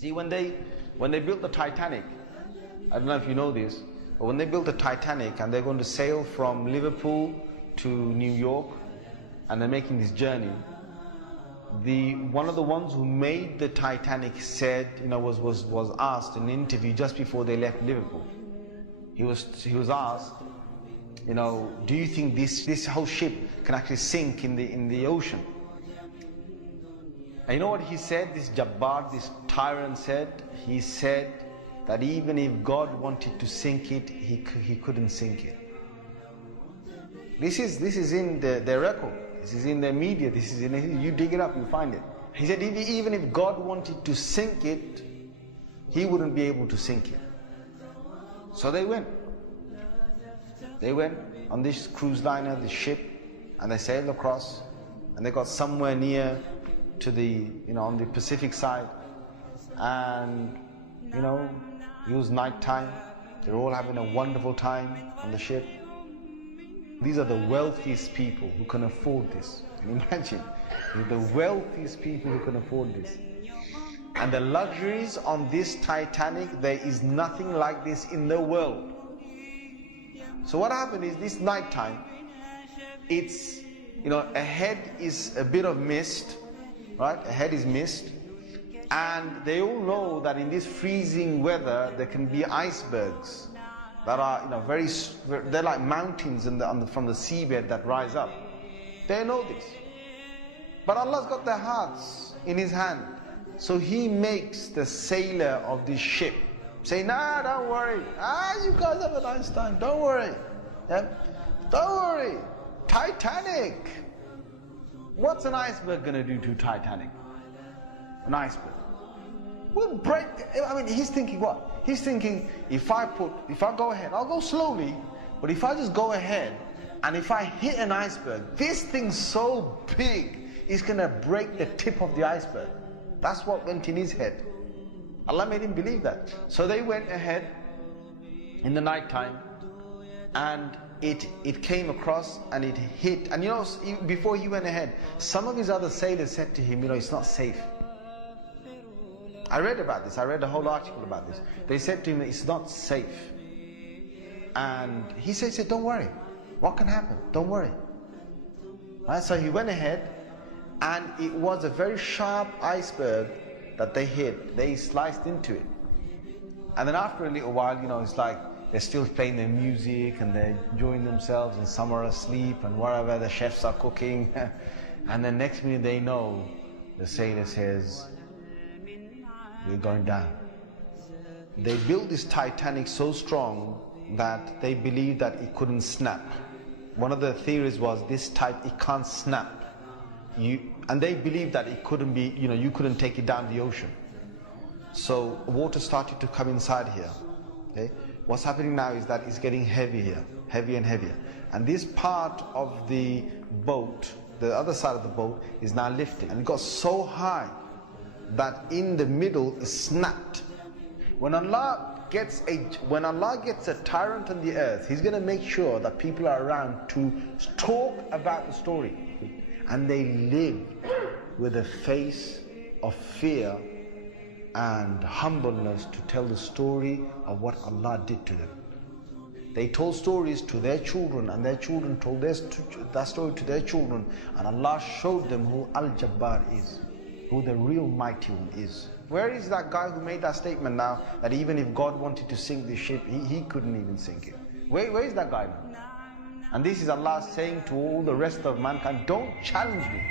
See, when they built the Titanic, I don't know if you know this, but when they built the Titanic and they're going to sail from Liverpool to New York, and they're making this journey, one of the ones who made the Titanic said, was asked in an interview just before they left Liverpool. He was asked, do you think this whole ship can actually sink in the ocean? And you know what he said? This Jabbar, this tyrant said. He said that even if God wanted to sink it, he couldn't sink it. This is in their record. This is in the media. This is you dig it up, you find it. He said even if God wanted to sink it, he wouldn't be able to sink it. So they went. They went on this cruise liner, this ship, and they sailed across, and they got somewhere near to the, on the Pacific side, and it was night time. They're all having a wonderful time on the ship. These are the wealthiest people who can afford this. Can you imagine? They're the wealthiest people who can afford this. And the luxuries on this Titanic, there is nothing like this in the world. So what happened is, this night time, it's, ahead is a bit of mist, right? Ahead is mist. And they all know that in this freezing weather, there can be icebergs that are, they're like mountains from the seabed that rise up. They know this. But Allah's got their hearts in His hand. So He makes the sailor of this ship say, nah, don't worry. You guys have a nice time. Don't worry. Yeah? Don't worry. Titanic. What's an iceberg going to do to Titanic? An iceberg will break. He's thinking what? He's thinking, if I go ahead, I'll go slowly, but if I just go ahead, and if I hit an iceberg, this thing's so big, it's going to break the tip of the iceberg. That's what went in his head. Allah made him believe that. So they went ahead in the night time, and it came across and it hit. And before he went ahead, some of his other sailors said to him, it's not safe. I read about this. I read a whole article about this. They said to him, it's not safe. And he said, don't worry. What can happen? Don't worry. Right? So he went ahead, and it was a very sharp iceberg that they hit. They sliced into it. And then after a little while, it's like they're still playing their music and they're enjoying themselves, and some are asleep and whatever, the chefs are cooking. And then next minute they know, the sailor says, we're going down. They built this Titanic so strong that they believed that it couldn't snap. One of the theories was it can't snap. And they believed that it couldn't be, you couldn't take it down the ocean. So water started to come inside here. Okay? What's happening now is that it's getting heavier and heavier. And this part of the boat, the other side of the boat, is now lifting. And it got so high that in the middle it snapped. When Allah gets a tyrant on the earth, He's going to make sure that people are around to talk about the story. And they lived with a face of fear and humbleness to tell the story of what Allah did to them. They told stories to their children, and their children told that story to their children, and Allah showed them who Al-Jabbar is, who the real mighty one is. Where is that guy who made that statement now, that even if God wanted to sink this ship, he couldn't even sink it? Where is that guy now? And this is Allah saying to all the rest of mankind, don't challenge me.